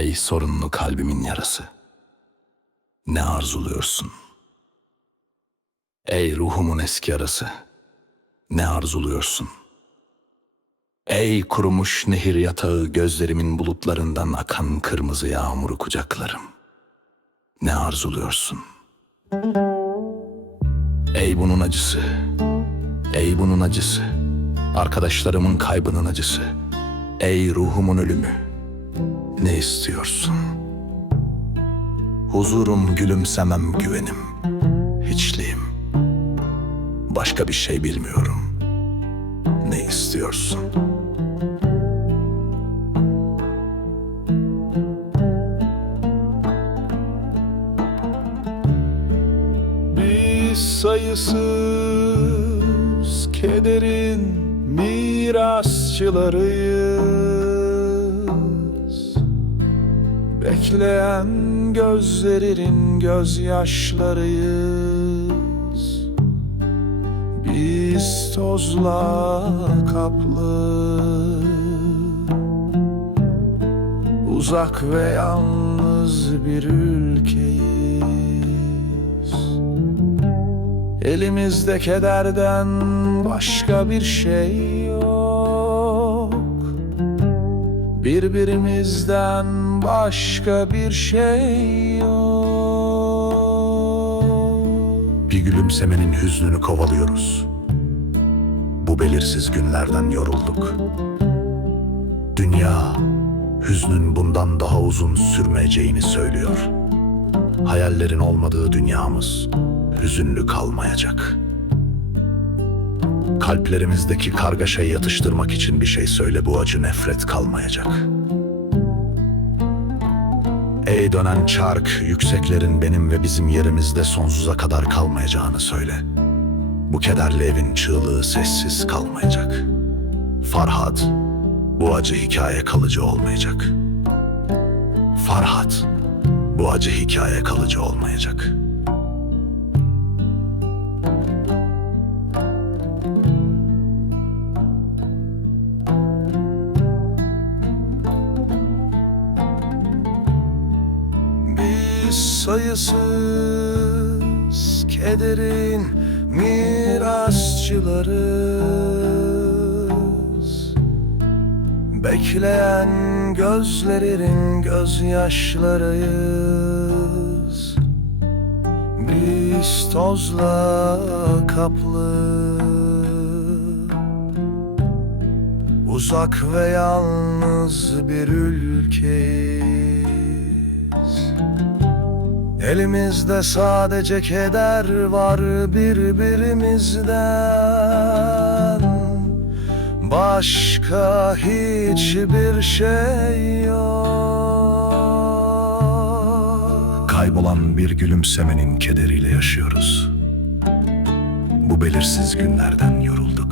Ey sorunlu kalbimin yarası, ne arzuluyorsun? Ey ruhumun eski yarası, ne arzuluyorsun? Ey kurumuş nehir yatağı, gözlerimin bulutlarından akan kırmızı yağmuru kucaklarım, ne arzuluyorsun? Ey bunun acısı, ey bunun acısı, arkadaşlarımın kaybının acısı, ey ruhumun ölümü, ne istiyorsun? Huzurum, gülümsemem, güvenim, hiçliğim. Başka bir şey bilmiyorum. Ne istiyorsun? Biz sayısız kederin mirasçılarıyız. Bekleyen gözlerin gözyaşlarıyız. Biz tozla kaplı, uzak ve yalnız bir ülkeyiz. Elimizde kederden başka bir şey yok. Birbirimizden başka bir şey yok. Bir gülümsemenin hüznünü kovalıyoruz. Bu belirsiz günlerden yorulduk. Dünya, hüznün bundan daha uzun sürmeyeceğini söylüyor. Hayallerin olmadığı dünyamız hüzünlü kalmayacak. Kalplerimizdeki kargaşayı yatıştırmak için bir şey söyle, bu acı nefret kalmayacak. Ey dönen çark, yükseklerin benim ve bizim yerimizde sonsuza kadar kalmayacağını söyle. Bu kederli evin çığlığı sessiz kalmayacak. Farhat, bu acı hikaye kalıcı olmayacak. Farhat, bu acı hikaye kalıcı olmayacak. Biz sayısız kederin mirasçılarız. Bekleyen gözlerin gözyaşlarıyız. Biz tozla kaplı, uzak ve yalnız bir ülkeyiz. Elimizde sadece keder var, birbirimizden başka hiçbir şey yok. Kaybolan bir gülümsemenin kederiyle yaşıyoruz. Bu belirsiz günlerden yorulduk.